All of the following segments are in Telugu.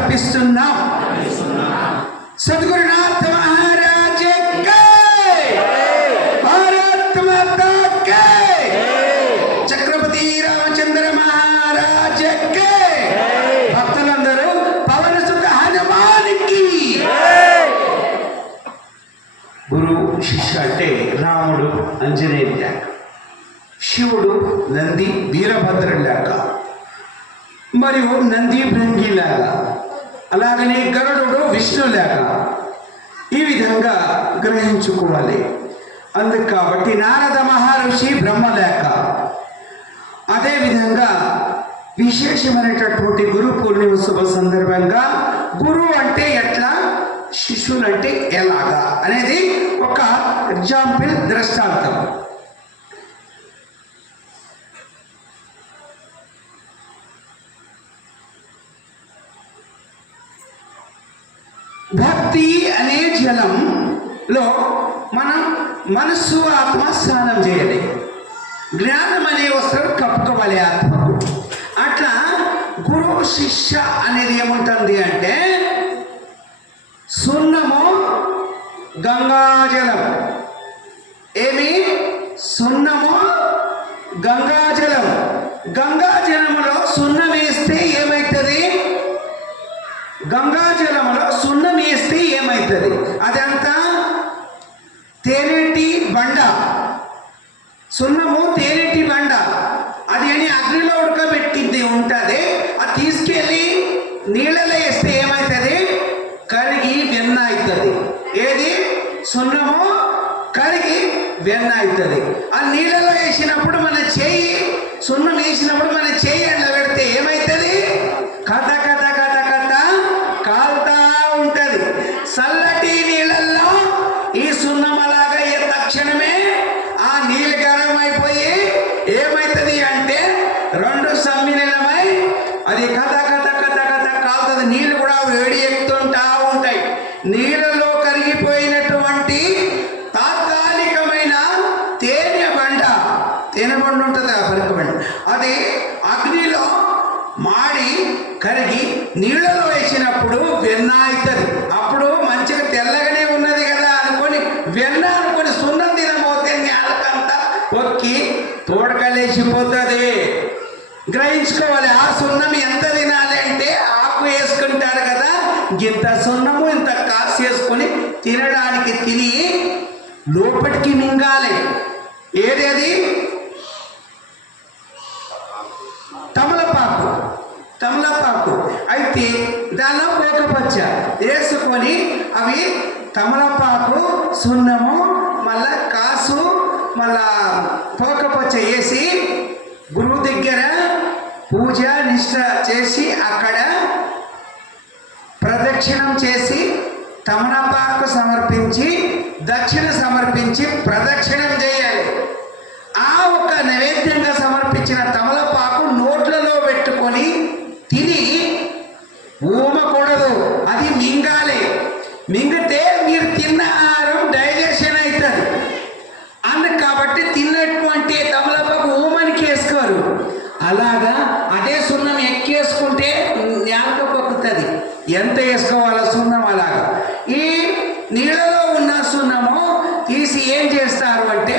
అర్పిస్తున్నాం. సద్గురునాథ్ మహారాజ్ జై, భారత్ మాతా జై, చక్రవర్తి రామచంద్ర మహారాజ్ జై. భక్తులందరూ పవన సుత హనుమానికి. గురు శిష్య అంటే రాముడు ఆంజనేయుడు లేక, శివుడు నంది వీరభద్రుడు లేక, మరియు నంది భృంగి లాగా, అలాగనే గరుడు విష్ణు లేక ఈ విధంగా గ్రహించుకోవాలి. అందుకు కాబట్టి నారద మహర్షి బ్రహ్మ లేక, అదేవిధంగా విశేషమైనటువంటి గురు పూర్ణిమ శుభ సందర్భంగా గురువు అంటే ఎట్లా, శిష్యులు అంటే ఎలాగా అనేది ఒక ఎగ్జాంపుల్, దృష్టాంతం. భక్తి అనే జలంలో మనం మనస్సు ఆత్మ స్నానం చేయాలి. జ్ఞానం అనే వస్త్రం కప్పుకోవాలి ఆత్మకు. అట్లా గురు శిష్య అనేది ఏముంటుంది అంటే సున్నము గంగాజలం. ఏమి సున్నము గంగాజలం. గంగాజలంలో సున్నం వేస్తే ఏమవుతుంది? గంగాజలంలో సున్నం వేస్తే ఏమవుతుంది? అదంతా తేనెటి బండ. సున్నము తేనెటి బండ. అది అని అగ్నిలో ఉడకబెట్టింది ఉంటుంది. అది తీసుకెళ్ళి నీళ్ళలో వేస్తే ఏమవుతుంది? కరిగి వెన్న అవుతుంది. ఏది? సున్నము కరిగి వెన్న అవుతుంది. ఆ నీళ్ళలో వేసినప్పుడు మన చెయ్యి, సున్నం వేసినప్పుడు మన చెయ్యి ఎండ పెడితే ఏమవుతుంది? కథ కథ కథ కథ కాలుతా ఉంటుంది. చల్లటి నీళ్ళల్లో ఈ సున్నం అలాగా తక్షణమే ఆ నీళ్ళు గరం అయిపోయి ఏమవుతుంది అంటే రెండు సమ్మిళనమై అది కథ కథ కథ కథ కాలుతుంది. నీళ్ళు కూడా వేడి ఎక్కుతుంటా ఉంటాయి. నీళ్ళలో కరిగిపోయినటువంటి తాత్కాలికమైన తేనె బండ ఉంటుంది, ఆ పలుకు బండ, అది అగ్నిలో మాడి కరిగి నీళ్ళలో వేసినప్పుడు వెన్న అవుతుంది. అప్పుడు మంచిగా తెల్లగానే ఉన్నది కదా అనుకొని వెన్న అనుకొని సున్నం తినబోతే నేలకంతా పొక్కి తోడకలేసిపోతుంది. గ్రహించుకోవాలి. ఆ సున్నం ఎంత తినాలి అంటే ఆకు వేసుకుంటారు కదా, ఇంత సున్నము ఇంత కాసు వేసుకొని తినడానికి తిని లోపలికి మింగాలి. ఏది అది? తమలపాకు. తమలపాకు అయితే దానిలో పోకపచ్చ వేసుకొని అవి తమలపాకు, సున్నము, మళ్ళా కాసు, మళ్ళా పోకపచ్చ వేసి గురువు దగ్గర పూజ నిష్ఠ చేసి అక్కడ ప్రదక్షిణం చేసి తమలపాకు సమర్పించి దక్షిణ సమర్పించి ప్రదక్షిణం చేయాలి. ఆ ఒక నైవేద్యంగా సమర్పించిన తమలపాకు నోట్లలో పెట్టుకొని తిని ఊమకూడదు, అది మింగాలి. మింగితే మీరు తిన్న ఆహారం డైజెషన్ అవుతుంది. అందుకు కాబట్టి తిన్నటువంటి తమలపాకు ఊమనికి వేసుకోరు. అలాగా అదే సున్నం ఎక్కేసుకుంటే నేలక పొక్కుతుంది. ఎంత వేసుకోవాలో సున్నం అలాగా. ఈ నీళ్ళలో ఉన్న సున్నము తీసి ఏం చేస్తారు అంటే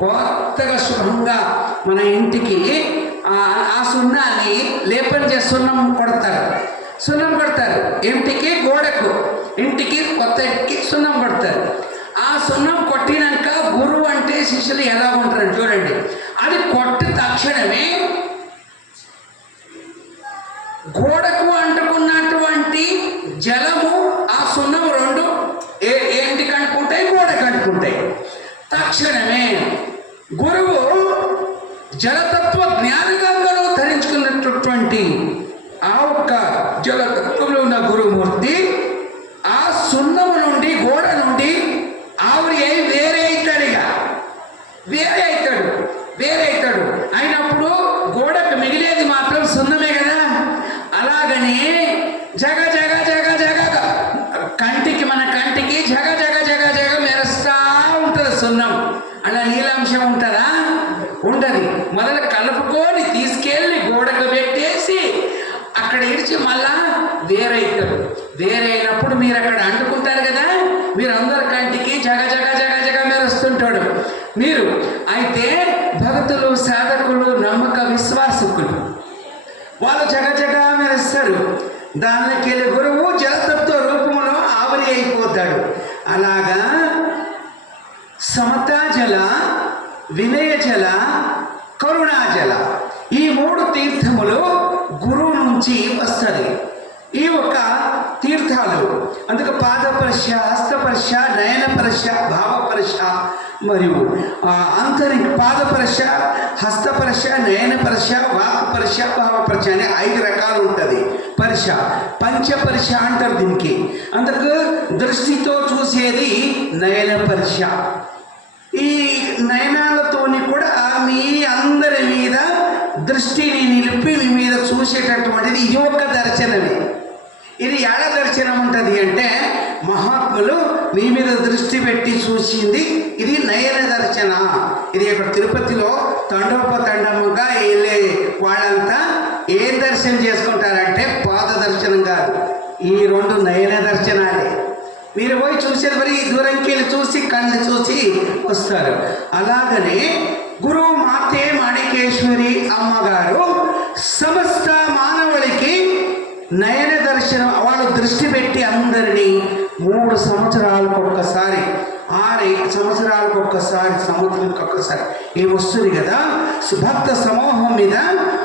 కొత్తగా శుభ్రంగా మన ఇంటికి ఆ సున్నాన్ని లేపన చేసి సున్నం కొడతారు. సున్నం కొడతారు ఇంటికి, గోడకు, ఇంటికి కొత్త ఇంటికి సున్నం కొడతారు. ఆ సున్నం కొట్టినాక గురువు అంటే శిష్యులు ఎలా ఉంటారు చూడండి. అది కొట్టి తక్షణమే గోడకు అంటుకున్నటువంటి జలము ఆ సున్నము రెండు ఏంటికి అంటుకుంటాయి? గోడకు అంటుకుంటాయి. తక్షణమే గురువు జలతత్వ జ్ఞానగంగలో ధరించుకున్నటువంటి ఆ ఒక్క జలతత్వంలో ఉన్న గురుమూర్తి ఆ సున్నము నుండి, గోడ నుండి ఆవిరి అయి వేరే అవుతాడు. ఇక వేరే అవుతాడు. అయినప్పుడు గోడకు మిగిలేది మాత్రం సున్నమే కదా. అలాగని జగ జగ జగ జగ కంటికి, మన కంటికి జగ జగ జగ జగ మెరుస్తా ఉంటుంది సున్నం. అలా నీలాంశం ఉంటుందా? ఉండదు. మొదలు కలుపుకొని తీసుకెళ్ళి గోడకు పెట్టేసి అక్కడ విడిచి మళ్ళా వేరైతాడు. వేరైనప్పుడు మీరు అక్కడ అంటుకుంటారు కదా, మీరు అందరి కంటికి జగ జగ జగ జగ మెరుస్తుంటాడు మీరు. అయితే భక్తులు, సాధకులు, నమ్మక విశ్వాసకులు వాళ్ళు జగ జగ మెరుస్తారు. దానిలోకి వెళ్ళి గురువు జలతత్వ రూపంలో ఆవిరి అయిపోతాడు. అలాగా సమతాజల, వినయజల, కరుణాజల ఈ 3 తీర్థములు గురువు నుంచి వస్తుంది. ఈ ఒక తీర్థాలు అందుకు పాదపర్శ, హస్తపర్శ, నయనపర్శ, భావపర్శ మరియు పాదపర్శ, హస్తపర్శ, నయనపర్శ, వాక్పర్శ, భావపర్శ అనే 5 రకాలు ఉంటుంది. పర్శ పంచపర్శ అంటారు దీనికి. అందుకు దృష్టితో చూసేది నయనపర్శ. ఈ నయనాలతోని కూడా మీ అందరి మీద దృష్టిని నిలిపి మీ మీద చూసేటటువంటిది ఇది ఒక దర్శనమే. ఇది ఎలా దర్శనం ఉంటుంది అంటే మహాత్ములు మీ మీద దృష్టి పెట్టి చూసింది ఇది నయన దర్శన. ఇది ఇక్కడ తిరుపతిలో తండోపతండముగా వెళ్ళే వాళ్ళంతా ఏ దర్శనం చేసుకుంటారంటే పాద దర్శనం కాదు, ఈ 2 నయన దర్శనాలే. మీరు పోయి చూసేది మరి దూరంకి వెళ్ళి చూసి కళ్ళు చూసి వస్తారు. అలాగనే గురువు మాతే మాణికేశ్వరి అమ్మగారు సమస్త మానవులకి నయన దర్శనం వాళ్ళు దృష్టి పెట్టి అందరినీ 3 సంవత్సరాలకు ఒక్కసారి 6 సంవత్సరాలకు ఒక్కసారి సంవత్సరానికి ఒక్కసారి వస్తుంది కదా భక్త సమూహం మీద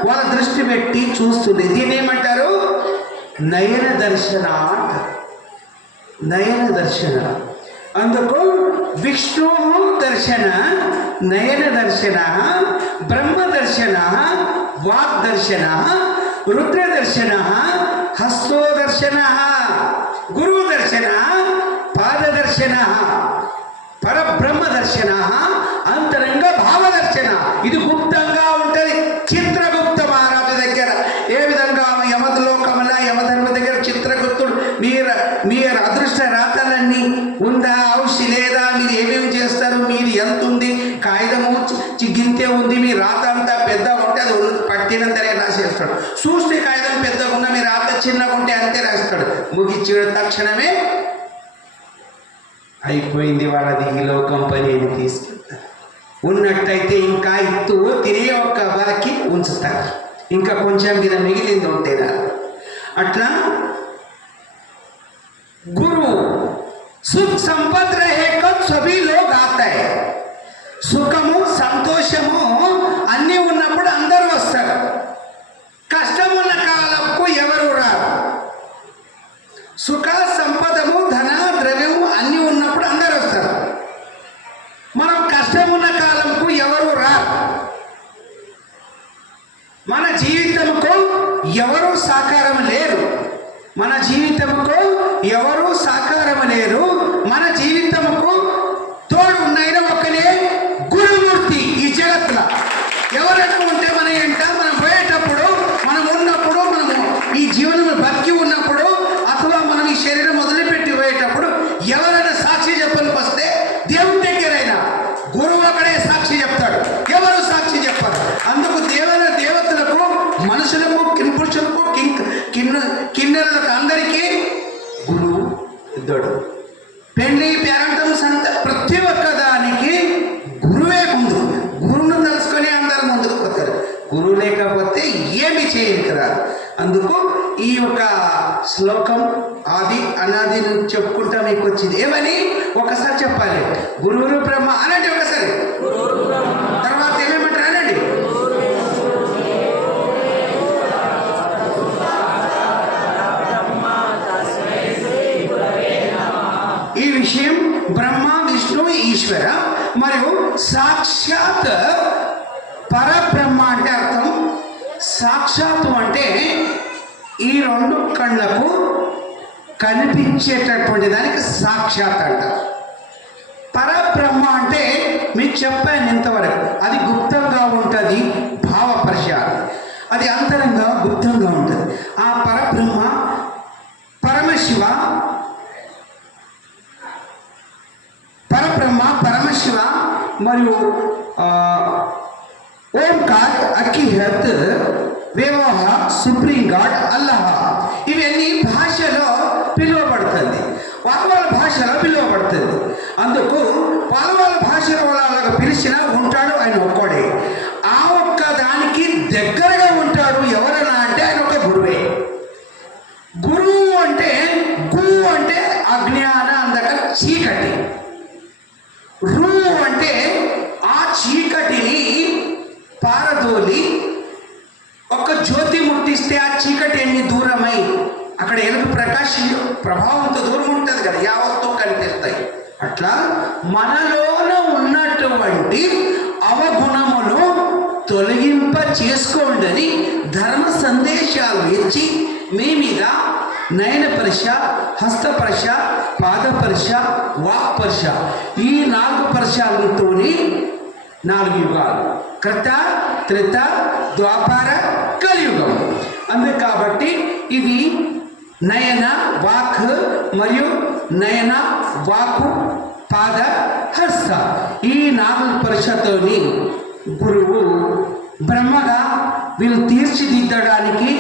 వాళ్ళ దృష్టి పెట్టి చూస్తుంది. దీన్ని ఏమంటారు? నయన దర్శన అంటారు. నయన దర్శన. అందుకు విష్ణు దర్శన, నయన దర్శన, బ్రహ్మ దర్శన, వాక్ దర్శన, రుద్ర దర్శన, హస్తో దర్శన, గురు దర్శన, పాద దర్శన, పరబ్రహ్మ దర్శన, అంతరంగ భావ దర్శన. ఇది గుప్తంగా ఉంటుంది చిత్రగుప్త మహారాజు దగ్గర. ఏ విధంగా యమలోకముల యమధర్మ దగ్గర చిత్రగుప్తుడు మీరు అదృష్ట రాతలన్నీ ఉందా, ఔషి లేదా, మీరు ఏమేమి చేస్తారు, మీరు ఎంత ఉంది, కాగితము గింతే ఉంది, మీ రాత అంతా పెద్దగా ఉంటే అది పట్టినంతనే రాసేస్తాడు. చూస్తే కాగితం పెద్దగా ఉన్న మీ రాత చిన్నగా ఉంటే అంతే రాస్తాడు. ముగిచ్చాడు తక్షణమే అయిపోయింది వాళ్ళది ఈ లోకం పని అని తీసుకెళ్తారు. ఉన్నట్టయితే ఇంకా ఇత్తు తిరిగి ఒక్క వారికి ఉంచుతారు, ఇంకా కొంచెం మీద మిగిలింది ఉంటేనా. అట్లా गुरु सुख संपद रहे कब सभी लोग आता है. సుఖము సంతోషము అన్నీ ఉన్నప్పుడు అందరూ వస్తారు. కష్టం ఉన్న కాలంకు ఎవరు రారు. సుఖ సంపదము ధన ద్రవ్యము అన్నీ ఉన్నప్పుడు అందరూ వస్తారు. మనం కష్టం ఉన్న కాలంకు ఎవరు రారు. మన జీవితంకు ఎవరు సాకారం లేరు. మన జీవితముకు ఎవరు సాకారం లేరు. మన జీవితముకు తోడు ఉన్నాయన ఒక్కనే గురుమూర్తి ఈ జగత్తులో. ఎవరైనా ఉంటే మన ఏంట మనం పోయేటప్పుడు, మనం ఉన్నప్పుడు, మనము ఈ జీవనం బతికి ఉన్నప్పుడు, అథవా మనం ఈ శరీరం మొదలుపెట్టి పోయేటప్పుడు ఎవరైనా సాక్షి చెప్పడానికి వస్తే దేవుని దగ్గరైనా గురువు అక్కడే సాక్షి చెప్తాడు, ఎవరు సాక్షి చెప్పారు. అందుకు దేవతలకు, మనుషులకు, కింపురుషులకు, కిన్నెలకు అందరికీ గురువు ఇద్దడు. పెళ్లి పేరంటం సంత ప్రతి ఒక్క దానికి గురువే ముందు. గురువును తెలుసుకొని అందరు ముందుకు పోతారు. గురువు లేకపోతే ఏమి చేయడానికి రాదు. అందుకు ఈ యొక్క శ్లోకం ఆది అనాది నుంచి చెప్పుకుంటా మీకు వచ్చింది. ఏమని ఒకసారి చెప్పాలి, గురువురు బ్రహ్మ అనండి ఒకసారి. తర్వాత ఏమేమంటారు అనండి. ఈ విషయం బ్రహ్మ, విష్ణు, ఈశ్వర మరియు సాక్షాత్ పరబ్రహ్మ అంటే అర్థం. సాక్షాత్తు అంటే ఈ 2 కళ్ళకు కనిపించేటటువంటి దానికి సాక్షాత్ అంటారు. పరబ్రహ్మ అంటే మీకు చెప్పాను ఇంతవరకు, అది గుప్తంగా ఉంటుంది. భావపర్శాలు అది అంతరంగా గుప్తంగా ఉంటుంది. ఆ పరబ్రహ్మ, పరమశివ, పరబ్రహ్మ, పరమశివ మరియు ఓంకార్, అకిహత్, వేవోహ, సుప్రీం గాడ్, అల్లహ, ఇవన్నీ భాషలో పిలువబడుతుంది, వాళ్ళ భాషలో పిలువబడుతుంది. అందుకు వాళ్ళ భాషలో అలాగ పిలిచినా ఉంటాడు ఆయన ఒక్కడే. ఆ ఒక్క దానికి దగ్గరగా ఉంటాడు ఎవరన్నా అంటే ఆయన ఒక గురువే. గురువు అంటే గు అంటే అజ్ఞాన అందక చీకటి, రు అంటే ఆ చీకటిని పారదోలి ఒక జ్యోతి ముట్టిస్తే ఆ చీకటి ఎన్ని దూరమై అక్కడ ఎలుగు ప్రకాశం ప్రభావంతో దూరం ఉంటుంది కదా, యావత్తు కనిపిస్తాయి. అట్లా మనలోన ఉన్నటువంటి అవగుణమును తొలగింప చేసుకోండి ధర్మ సందేశాలు ఇచ్చి మీ మీద నయనపరిశ, హస్తపరిశ, పాదపరిశ, వాక్పరిశ, ఈ 4 పర్శాలతో 4 యుగాలు, కృత, త్రేత, ద్వాపర, కలియుగం. అందుకే కాబట్టి ఇవి నయన వాక్ మరియు నయన వాకు పాద హస్త, ఈ 4 పర్శతోని గురువు బ్రహ్మగా వీళ్ళు తీర్చిదిద్దడానికి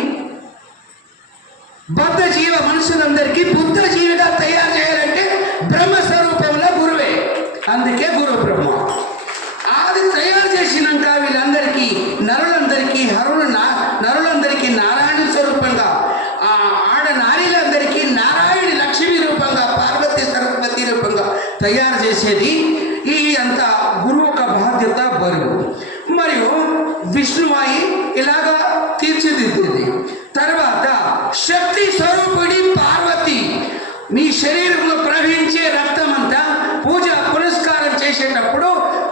బద్ధ జీవ మనుషులందరికీ బుద్ధ జీవిగా తయారు చేయాలంటే బ్రహ్మ స్వరూపంలో గురువే. అందుకే గురు బ్రహ్మ. అది తయారు చేసినాక వీళ్ళందరికీ నరులందరికీ నారాయణ స్వరూపంగా, ఆడ నారీలందరికీ నారాయణ లక్ష్మి రూపంగా, పార్వతి సరస్వతి రూపంగా తయారు చేసేది ఈ అంత గురువు ఒక బాధ్యత బరువు. మరియు విష్ణువాయి ఇలాగా తీర్చిదిద్దేది. తర్వాత శక్తి స్వరూపిణి పార్వతి, మీ శరీరంలో ప్రవహించే రక్తం అంతా పూజ పురస్కారం చేసేటప్పుడు,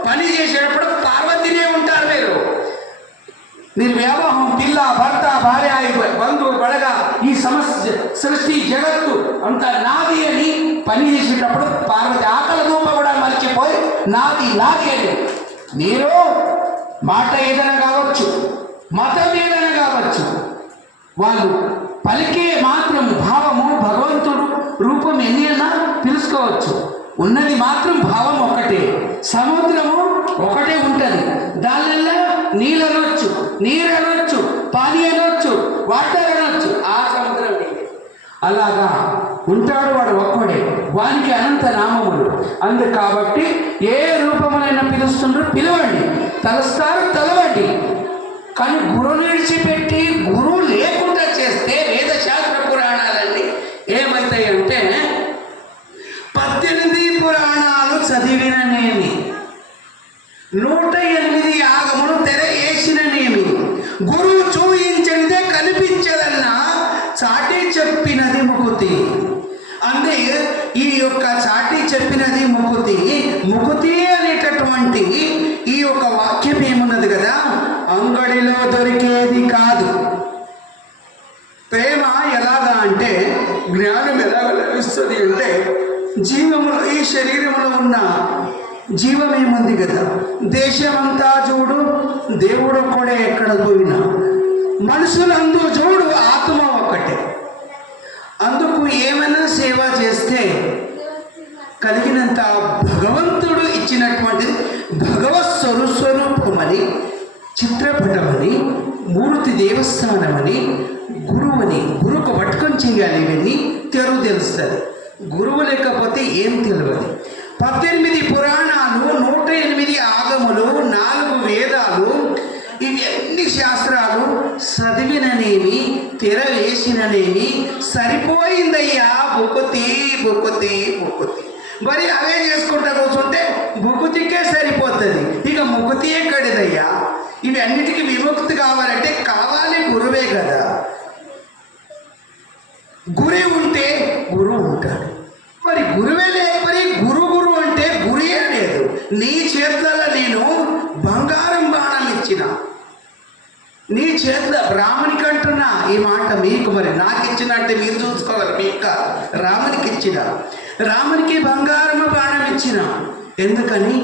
పని చేసేటప్పుడు పార్వతినే ఉంటారు. మీరు వ్యామోహం, పిల్ల, భర్త, భార్య, బంధువు, బడగ, ఈ సమస్య సృష్టి జగత్తు అంతా నాది అని పని చేసేటప్పుడు పార్వతి ఆకలి రూప కూడా మర్చిపోయి నాది అని. మీరు మాట ఏదైనా కావచ్చు, మతం ఏదైనా కావచ్చు, వాళ్ళు పలికే మాత్రం భావము భగవంతుడు రూపం ఎన్ని అన్నా తెలుసుకోవచ్చు. ఉన్నది మాత్రం భావం ఒకటే. సముద్రము ఒకటే ఉంటుంది, దానివల్ల నీళ్ళు అనొచ్చు, నీరు అనొచ్చు, పానీ అనొచ్చు, వాటర్ అనొచ్చు, ఆ సముద్రం అలాగా ఉంటాడు వాడు ఒక్కడే. వానికి అనంత నామములు. అందుకు కాబట్టి ఏ రూపమునైనా పిలుస్తుండ్రో పిలవండి, తలస్తారు తలవండి. కానీ గురువుని విడిచిపెట్టి గురువు లేకుండా చేస్తే వేదశాస్త్ర పురాణాలన్నీ ఏమవుతాయంటే 18 పురాణాలు చదివిననేమి, 108 ఆగములు తెర వేసిననేమి, గురువు చూయించనిదే కనిపించదన్న చాటి చెప్పినది ముకుతి. అంటే ఈ యొక్క చాటి చెప్పినది ముకుతి. ముకుతి అనేటటువంటి ఈ యొక్క వాక్యం ఏమున్నది కదా, అంగడిలో దొరికేది కాదు. ప్రేమ ఎలాగా అంటే, జ్ఞానం ఎలాగ లభిస్తుంది అంటే, జీవములో ఈ శరీరంలో ఉన్న జీవమేముంది కదా, దేశమంతా చూడు దేవుడు కూడా ఎక్కడ పోయినా, మనుషులందు చూడు ఆత్మ ఒకటే. అందుకు ఏమైనా సేవ చేస్తే కలిగినంత భగవంతుడు ఇచ్చినటువంటి భగవత్ స్వరూపమని, చిత్రపటమని, మూర్తి దేవస్థానమని, గురువుని, గురువుకు పట్టుకొని చేయాలి. ఇవన్నీ తెలుస్తుంది. గురువు లేకపోతే ఏం తెలియదు. 18 పురాణాలు, 108 ఆగములు, 4 వేదాలు, ఇవన్నీ శాస్త్రాలు చదివిననేమి, తెర వేసిననేమి సరిపోయిందయ్యా. బుక్కుతి బుక్కుతి బుక్కుతి మరి అవే చేసుకుంటా కూర్చుంటే బుక్కుతికే సరిపోతుంది. ఇక ముక్కుతి ఎక్కడిదయ్యా? ఇవి అన్నిటికీ విముక్తి కావాలంటే కావాలి గురువే కదా. గురి ఉంటే గురువు ఉంటాడు. మరి గురువే లేకపోతే గురు అంటే గురియే లేదు. నీ చేతులలో నేను బంగారం బాణం ఇచ్చిన, నీ చేతుల రామునికి అంటున్నా ఈ మాట మీకు, మరి నాకు ఇచ్చినట్టే మీరు చూసుకోగలరు. మీకు రామునికి ఇచ్చిన, రామునికి బంగారము బాణం ఇచ్చిన. ఎందుకని?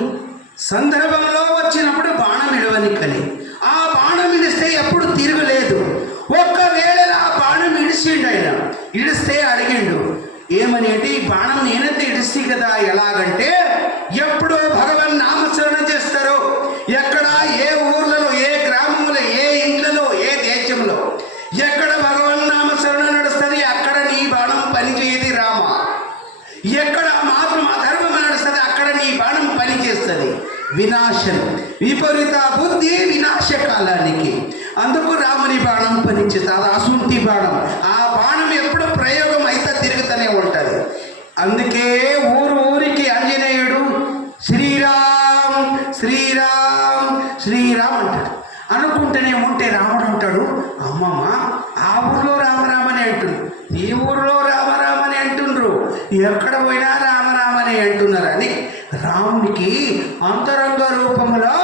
సందర్భంలో వచ్చినప్పుడు బాణం ఇడవనికని. ఆ బాణం ఇడిస్తే ఎప్పుడు తిరగలేదు. ఒక్కవేళ ఆ బాణం ఇడిచిండు, ఆయన ఇడిస్తే అడిగిండు ఏమని అంటే, ఈ బాణం నేనైతే ఇడిస్తే కదా. ఎలాగంటే, ఎప్పుడో భగవన్ నామస్మరణ చేస్తారో, ఎక్కడ ఏ ఊర్లలో, ఏ గ్రామంలో, ఏ ఇంట్లలో, ఏ దేశంలో వినాశనం, విపరీత బుద్ధి వినాశకాలానికి. అందుకు రాముని బాణం పనిచేస్తుంది. అది అసుంటి బాణం. ఆ బాణం ఎప్పుడు ప్రయోగం అయితే తిరుగుతూనే ఉంటుంది. అందుకే ఊరికి ఆంజనేయుడు శ్రీరామ్ శ్రీరామ్ శ్రీరామ్ అంటాడు. అనుకుంటూనే ఉంటే రాముడు అంటాడు, అమ్మమ్మ ఆ ఊర్లో రామరామని అంటుండ్రు, ఈ ఊర్లో రామరామని అంటుండ్రు, ఎక్కడ పోయినా రామరామని అంటున్నారని రామునికి అంతరంగ రూపంలో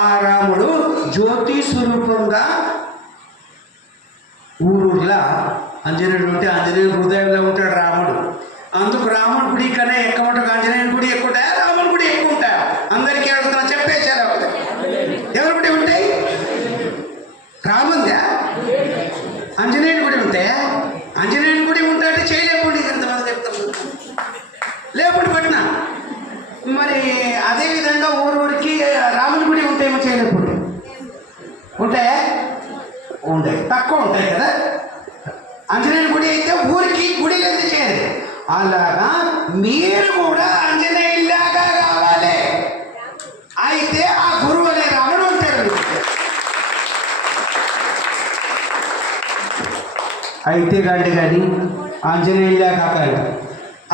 ఆ రాముడు జ్యోతి స్వరూపంగా ఊరూర్లా ఆంజనేయుడు ఉంటే ఆంజనేయుడు హృదయంలో ఉంటాడు రాముడు. అందుకు రాముడి గుడి కన్నా ఎక్కువ ఉంటుంది, ఆంజనేయుడి గుడి ఎక్కువ ఉంటాయా రాముడి గుడి ఎక్కువ ఉంటాయా? అందరికీ అడుగుతున్నా, చెప్పేశారు. ఎవరి గుడి ఉంటాయి? రాముందా? ఆంజనేయుడి గుడి ఉంటే ఆంజనేయుడి గుడి ఉంటాయంటే చేయలేకపోండి, ఇంతమంది చెప్తారు లేకపోతే పట్టిన. మరి అదేవిధంగా ఊరికి రాముని గుడి ఉంటేమో చేయలేకపోండి, ఉంటాయా? ఉంటాయి, తక్కువ ఉంటాయి కదా. ఆంజనేయుడి గుడి అయితే ఊరికి గుడి లేదు చేయలేదు. అలాగా మీరు కూడా ఆంజనేయులాగా కావాలి. అయితే ఆ గురువు అనే రాముడు ఉంటాడు. అయితే కండి కానీ ఆంజనేయులాగా కాదు,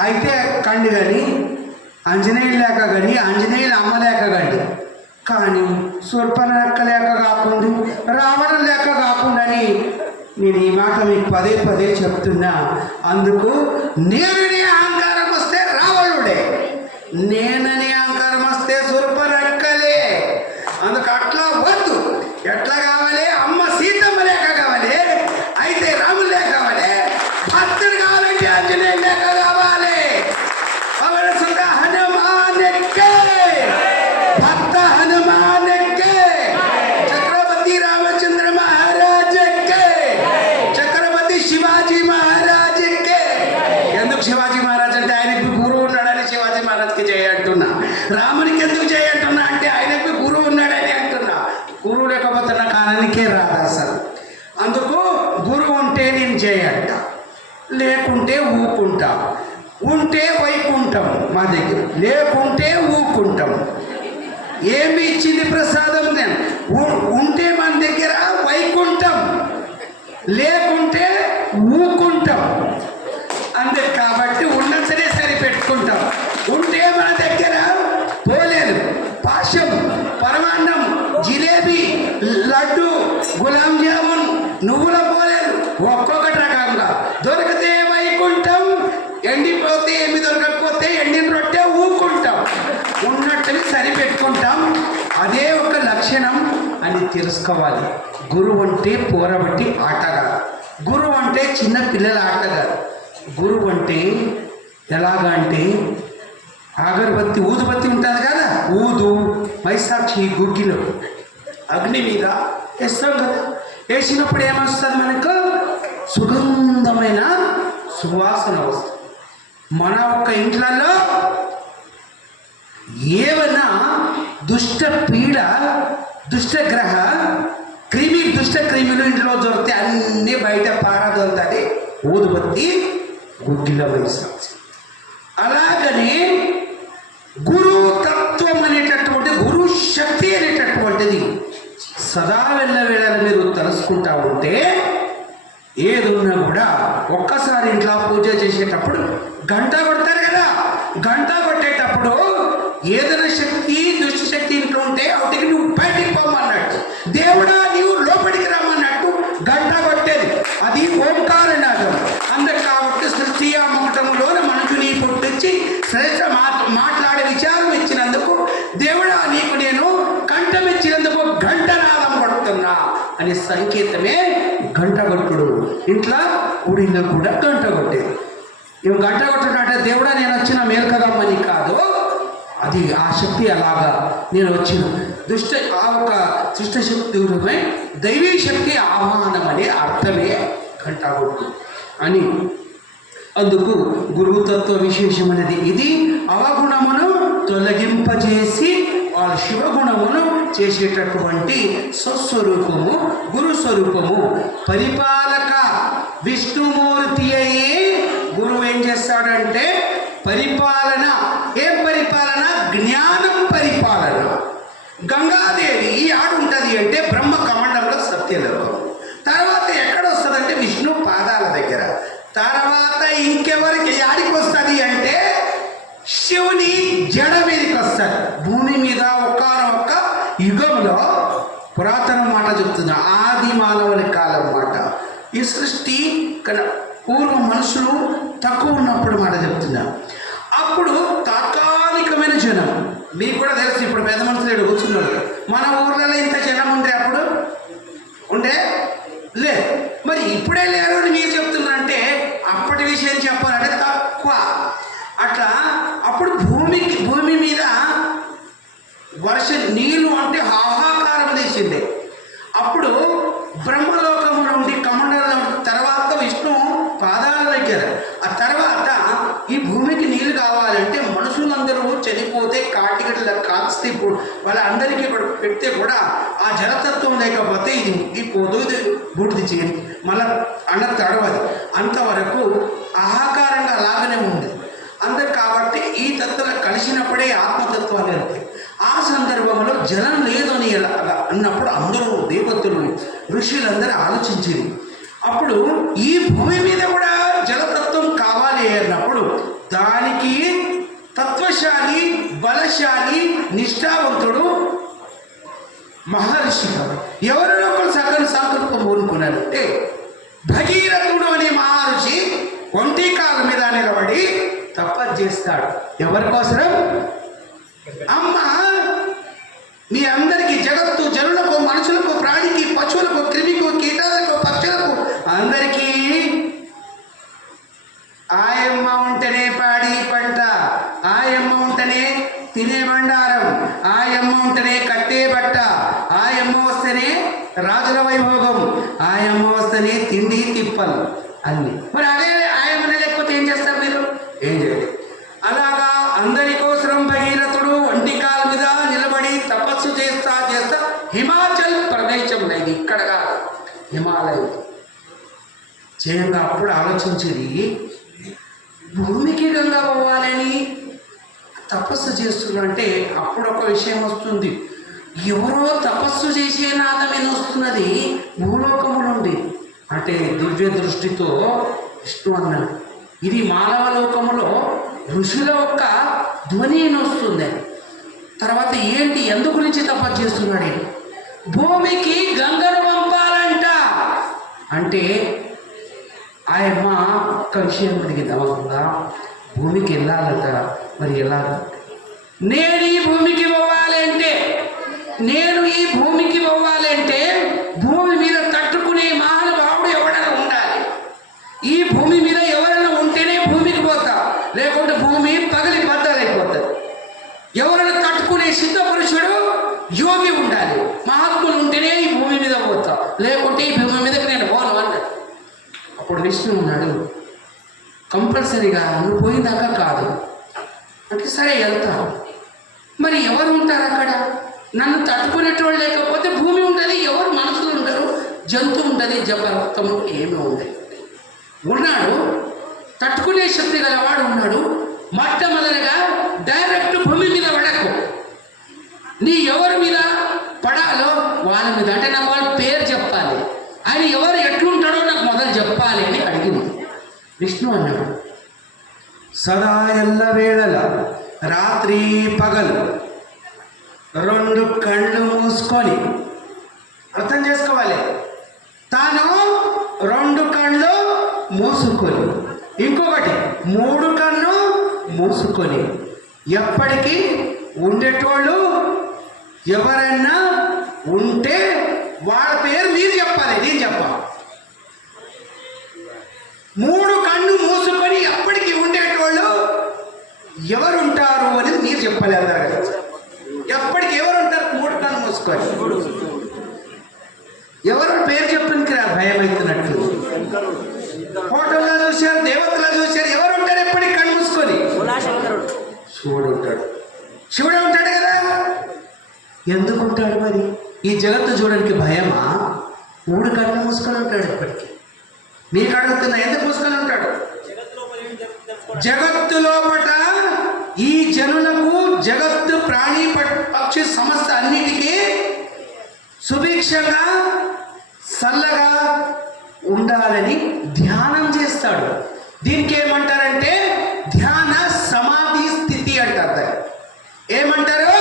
అయితే కండి కానీ ఆంజనేయులాగా కానీ ఆంజనేయులు అమ్మలేక కండి. కానీ శూర్పణఖ లేక కాకుండా రావణం లేక కాకుండా నేను ఈ మాట మీకు పదే పదే చెప్తున్నా. అందుకు నేననే అహంకారం వస్తే రావణుడే, నేననే అహంకారం వస్తే శూర్పణఖలే. అందుకు అట్లా వద్దు. ఎట్లా కావాలి? అమ్మ సీతమ్మ లేక కావాలి, అయితే రాముడు లేక కావాలి, భక్తుడు కావాలంటే ఆంజనేయులు లేక కావాలి. అవన సుత హనుమానకే, భక్త హనుమానకే, చక్రవర్తి రామచంద్ర మహారాజకే, చక్రవర్తి శివాజీ మహారాజకే. ఎందుకు శివాజీ మహారాజ్ అంటే ఆయనకు గురువు ఉన్నాడని శివాజీ మహారాజ్కి జయ అంటున్నా. రామునికి ఎందుకు జయ అంటున్నా అంటే ఆయనకు గురువు ఉన్నాడని అంటున్నా. గురువు లేకపోతే నా కాలానికే రాదు అసలు. అందుకు గురువు ఉంటే నేను జయ అంట, లేకుంటే ఊకుంటా. ఉంటే వైకుంఠం మా దగ్గర, లేకుంటే ఊకుంటాం. ఏమి ఇచ్చింది ప్రసాదం? ఉంటే మన దగ్గర వైకుంఠం, లేకుంటే ఊకుంటాం. అంతే. కాబట్టి ఉన్నంతనే సరిపెట్టుకుంటాం. ఉంటే మన దగ్గర పోలేదు, పాశం, పరమాన్నం, జిలేబీ, లడ్డు, గులాబ్ జామున్, నువ్వుల పోలేదు, ఒక్కొక్కటి రకంగా దొరికితే వైకుంఠం, ఎండిపోతే ఏమి దొరకకపోతే ఎండిన రొట్టె ఊకుంటాం. ఉన్నట్టుని సరిపెట్టుకుంటాం. అదే ఒక లక్షణం అని తెలుసుకోవాలి. గురువు అంటే పోరబట్టి ఆటగాడు, గురువు అంటే చిన్న పిల్లల ఆటగాడు. గురువు అంటే ఎలాగా అంటే అగరబత్తి, ఊదుబత్తి ఉంటుంది కదా, ఊదు మైసాక్షి గుగ్గిలో అగ్ని మీద వేస్తాం కదా, వేసినప్పుడు ఏమొస్తుంది? మనకు సుగంధమైన సువాసన వస్తుంది. మన ఒక్క ఇంట్లలో ఏమైనా దుష్ట పీడ, దుష్టగ్రహ దుష్ట క్రిమిలు ఇంట్లో దొరికితే అన్నీ బయట పారదొరుతుంది ఊదుబత్తి గుగ్గిలో వేసాల్సి. అలాగనే గురు తత్వం అనేటటువంటి, గురు శక్తి అనేటటువంటిది సదా వెళ్ళవేళ మీరు తెలుసుకుంటా ఉంటే ఏదున్నా కూడా ఒక్కసారి ఇంట్లో పూజ చేసేటప్పుడు గంట కొడతారు కదా, గంట కొట్టేటప్పుడు ఏదైనా శక్తి, దుష్ట శక్తి ఇంట్లో ఉంటే వాటికి నువ్వు బయటికి పోమన్నట్టు, దేవుడా నీవు లోపలికి రమ్మన్నట్టు గంట కొట్టేది. అది ఓంకార నాదం. అందుకు కాబట్టి సృష్టి ఆ మకటంలోనే మనుషుని పుట్టించి శ్రేష్ఠ మాట్లాడే విచారం ఇచ్చినందుకు, దేవుడా నీకు నేను కంఠం ఇచ్చినందుకు గంటనాదం కొడుతున్నా అనే సంకేతమే గంట కొట్టుడు. ఇంట్లో గుడిలో కూడా గంట కొట్టేది. ఇవి గంట కొట్టడంటే దేవుడా నేను వచ్చిన మేలు కదమ్మని కాదు, అది ఆ శక్తి అలాగా నేను వచ్చిన ఆ ఒక దుష్టశక్తి దైవీ శక్తి ఆహ్వానం అనే అర్థమే గంట కొట్టు అని. అందుకు గురుతత్వ విశేషం అనేది ఇది. అవగుణమును తొలగింపజేసి వాళ్ళ శివగుణమును చేసేటటువంటి స్వస్వరూపము గురు స్వరూపము. పరిపాలక విష్ణుమూర్తి అయ్యి గురువు ఏం చేస్తాడంటే పరిపాలన. ఏం పరిపాలన? జ్ఞానం పరిపాలన. గంగాదేవి ఈ ఆడు ఉంటుంది అంటే బ్రహ్మ కమండంలో సత్యలోకం. తర్వాత ఎక్కడ వస్తుందంటే విష్ణు పాదాల దగ్గర. తర్వాత ఇంకెవరికి ఆడికి వస్తుంది అంటే శివుని జడ మీదకి వస్తుంది. భూమి మీద ఒకానొక యుగంలో పురాతన మాట చెప్తున్నా, ఆది మానవుని కాలం మాట. ఈ సృష్టి పూర్వం మనుషులు తక్కువ ఉన్నప్పుడు మాట చెప్తున్నా. అప్పుడు తాత్కాలికమైన జనం, మీకు కూడా తెలుసు, ఇప్పుడు పెద్ద మనుషులు ఇక్కడ కూర్చున్నాడు. మన ఊర్లలో ఇంత జనం ఉండే అప్పుడు ఉండే లేదు. మరి ఇప్పుడే లేరు అని మీరు చెప్తున్నారంటే అప్పటి విషయం చెప్పాలంటే తక్కువ. అట్లా అప్పుడు భూమి మీద వర్ష నీళ్ళు అంటే హాహాకారం చేసిండే. అప్పుడు బ్రహ్మలోకము నుండి కమండలం తర్వాత విష్ణు పాదాల దగ్గర. ఆ తర్వాత ఈ భూమికి నీళ్ళు కావాలంటే మనుషులందరూ చనిపోతే కాటిగడ్డల కాల్స్తే వాళ్ళందరికీ కూడా పెడితే కూడా ఆ జలతత్వం లేకపోతే ఇది పోదు, ఇది బూడిది చేయండి, మళ్ళీ అన్న తడవది. అంతవరకు ఆహాకారంగా లాగానే ఉంది అందరు. కాబట్టి ఈ తత్వం కలిసినప్పుడే ఆత్మతత్వాలు వెళ్తాయి. ఆ సందర్భంలో జలం లేదు అని అన్నప్పుడు అందరూ దేవతలు ఋషులందరూ ఆలోచించింది. అప్పుడు ఈ భూమి మీద కూడా జలతత్వం కావాలి అన్నప్పుడు దానికి తత్వశాలి, బలశాలి, నిష్ఠావంతుడు మహర్షి ఎవరిలో ఒకరు సకల సంకల్పం కోరుకున్నారంటే భగీరథుడు అనే మహర్షి ఒంటి కాళ్ళ మీద నిలబడి తపస్సు చేస్తాడు. ఎవరి కోసరం? అమ్మ మీ అందరికీ, జగత్తు జనులకు, మనుషులకు, ప్రాణికి, పశువులకు, క్రిమికు, కీటాలకు, పక్షులకు అందరికీ ఆయమ్మ ఉంటేనే పాడి పంట, ఆయమ్మ ఉంటేనే తినే బండారం, ఆయమ్మ ఉంటేనే కట్టే బట్ట, ఆయమ్మ వస్తేనే రాజుల వైభోగం, ఆయమ్మ వస్తేనే తిండి తిప్పలు అన్ని. మరి అదే ఆయమ్మ లేకపోతే ఏం చేస్తారు మీరు? ఏం చేయలేదు. అలాగా అందరి కోసం భగీరథుడు ఒంటికాల మీద నిలబడి తపస్సు చేస్తా హిమాచల్ ప్రదేశంలో, ఇది ఇక్కడగా హిమాలయం చేయంగా అప్పుడు ఆలోచించేది భూమికి గంగా పోవాలని తపస్సు చేస్తున్నారంటే అప్పుడు ఒక విషయం వస్తుంది. ఎవరో తపస్సు చేసే నాదం వస్తున్నది భూలోకము నుండి అంటే దివ్య దృష్టితో విష్ణు అన్నాడు. ఇది మానవ లోకములో ఋషుల యొక్క ధ్వని వస్తుంది. తర్వాత ఏంటి, ఎందు గురించి తపస్సు చేస్తున్నాడు? భూమికి గంగను పంపాలంట. అంటే ఆయమ్మ ఒక్క విషయం అడిగింది, అవకుండా భూమికి వెళ్ళాలట. మరి ఎలా? నేను ఈ భూమికి పోవాలంటే భూమి మీద తట్టుకునే మహానుభావుడు ఎవడైనా ఉండాలి. ఈ భూమి మీద ఎవరైనా ఉంటేనే భూమికి పోతా, లేకుంటే భూమి పగిలి బద్దలైపోతుంది. ఎవరైనా తట్టుకునే సిద్ధ పురుషుడు యోగి ఉండాలి, మహాత్ములు ఉంటేనే ఈ భూమి మీద పోతా, లేకుంటే ఈ భూమి మీదకి నేను పోను అన్నాడు. అప్పుడు విష్ణు ఉన్నాడు, కంపల్సరీగా నువ్వు పోయిందాకా కాదు అంటే సరే వెళ్తా. మరి ఎవరు ఉంటారు అక్కడ? నన్ను తట్టుకునేటోళ్ళు లేకపోతే భూమి ఉంటుంది, ఎవరు మనుషులు ఉండరు, జంతువు ఉంటుంది, జపరక్తము ఏమీ ఉండదు. ఉన్నాడు తట్టుకునే శక్తి గలవాడు ఉన్నాడు. మొట్టమొదటిగా డైరెక్ట్ భూమి మీద పడకు, నీ ఎవరి మీద పడాలో వాళ్ళ మీద, అంటే నాకు వాళ్ళ పేరు చెప్పాలి, ఆయన ఎవరు ఎట్లుంటాడో నాకు మొదలు చెప్పాలి అని అడిగింది. విష్ణు అన్నాడు, సదా ఎల్ల వేళల రాత్రి పగలు రెండు కళ్ళు మూసుకొని, అర్థం చేసుకోవాలి, తాను రెండు కళ్ళు మూసుకొని, ఇంకొకటి మూడు కన్ను మూసుకొని ఎప్పటికీ ఉండేటోళ్ళు ఎవరైనా ఉంటే వాళ్ళ పేరు మీరు చెప్పాలి, నేను చెప్పాలి. మూడు కన్ను మూసుకొని ఎప్పటికీ ఉండేటోళ్ళు ఎవరుంటారు అనేది మీరు చెప్పాలి. అందరు ఎప్పటికి ఎవరు ఉంటారు? మూడు కన్ను మూసుకొని ఎవరు పేరు చెప్పడానికి భయం అవుతున్నట్టు. ఫోటోలో చూశారు, దేవతలో చూశారు, ఎవరు ఉంటారు ఎప్పటికి కన్ను మూసుకొని? శివుడు ఉంటాడు. శివుడు ఉంటాడు కదా. ఎందుకు ఉంటాడు మరి? ఈ జగత్తు చూడడానికి భయమా? మూడు కన్ను మూసుకొని ఉంటాడు ఎప్పటికీ. మీకు అడుగుతున్నా, ఎందుకు మూసుకొని ఉంటాడు? జగత్తు లోపట ఈ జనులకు, జగత్తు ప్రాణి పక్షి సమస్త అన్నిటికీ సుభిక్షంగా చల్లగా ఉండాలని ధ్యానం చేస్తాడు. దీనికి ఏమంటారంటే ధ్యాన సమాధి స్థితి అంటారు. దాన్ని ఏమంటారు?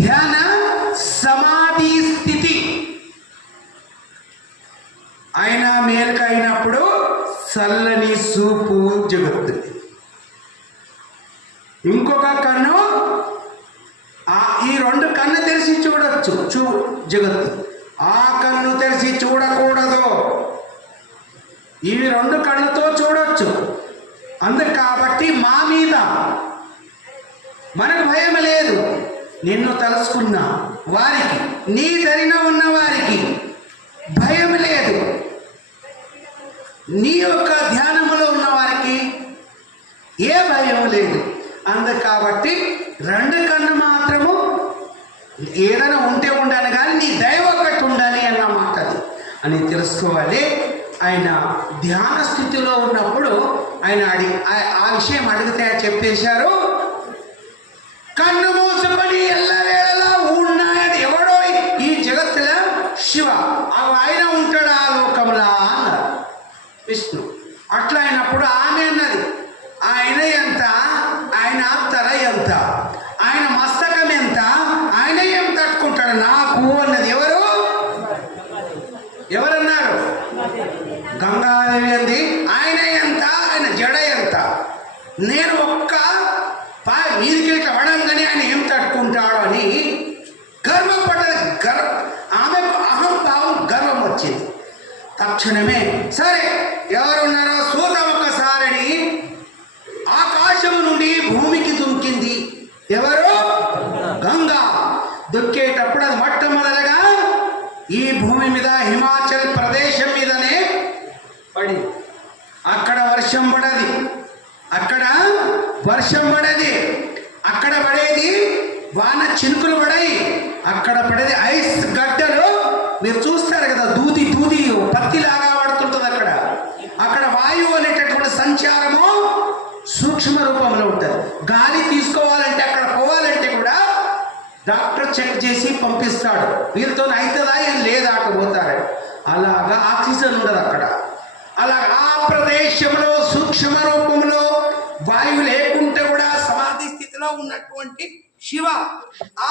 ధ్యాన సమాధి స్థితి. ఆయన మేలుకైనప్పుడు చల్లని చూపు జగత్తు. ఇంకొక కన్ను ఈ రెండు కన్ను తెరిచి చూడొచ్చు జగత్తు. ఆ కన్ను తెరిచి చూడకూడదు. ఈ రెండు కళ్ళతో చూడొచ్చు. అందుకు కాబట్టి మా మీద మనకు భయం లేదు. నిన్ను తలుసుకున్న వారికి, నీ దరిన ఉన్న వారికి భయం లేదు. నీ యొక్క ధ్యానములో ఉన్న వారికి ఏ భయం లేదు. అందుకు కాబట్టి రెండు కన్ను మాత్రము ఏదైనా ఉంటే ఉండాలి, కానీ నీ దయ ఒక్కటి ఉండాలి అన్నమాట. అది అని తెలుసుకోవాలి. ఆయన ధ్యాన స్థితిలో ఉన్నప్పుడు ఆయన ఆ విషయం అడిగితే చెప్పేశారు, కన్ను మూసుకొని ఎల్లవేళలా ఉన్నాడు ఎవడో ఈ జగత్తులో శివ, ఆయన ఉంటాడు ఆ లోకంలో అన్నారు విష్ణు. అట్లా అయినప్పుడు ఆమె అన్నది, ఆయన ఎంత, ఆయన తల ఎంత, ఆయన మస్తకం ఎంత, ఆయన ఏం తట్టుకుంటాడు నాకు అన్నది. ఎవరన్నారు? గంగాదేవి అంది. ఆయన ఎంత, ఆయన జడ ఎంత, నేను ఒక్క మీదికి ఇట్లా పడంగానే ఆయన ఏం తట్టుకుంటాడు అని గర్వపడ్డది. ఆమెకు అహంభావం, గర్వం వచ్చింది. తక్షణమే సరే ఎవరున్నారో చూద్దాం ఒక్కసారని ఆకాశం నుండి భూమికి దుంకింది. ఎవరు? గంగా. దుక్కేటప్పుడు అది మొట్టమొదలుగా ఈ భూమి మీద హిమాచల్ ప్రదేశం మీదనే పడి, అక్కడ వర్షం పడది, అక్కడ వర్షం పడేది, అక్కడ పడేది వాన చినుకులు పడాయి, అక్కడ పడేది ఐస్ గడ్డలు. మీరు చూస్తారు కదా, దూది దూది పత్తిలాగా పడుతుంటుంది. అక్కడ వాయువు అనేటటువంటి సంచారము సూక్ష్మ రూపంలో ఉంటుంది. గాలి తీసుకోవాలంటే, అక్కడ పోవాలంటే కూడా డాక్టర్ చెక్ చేసి పంపిస్తాడు. వీళ్ళతో అవుతుందా ఏం లేదా అక్కడ పోతారు. అలాగా ఆక్సిజన్ ఉండదు అక్కడ. అలాగా ఆ ప్రదేశంలో సూక్ష్మ రూపంలో వాయువు లేకుంటే కూడా సమాధి స్థితిలో ఉన్నటువంటి శివ, ఆ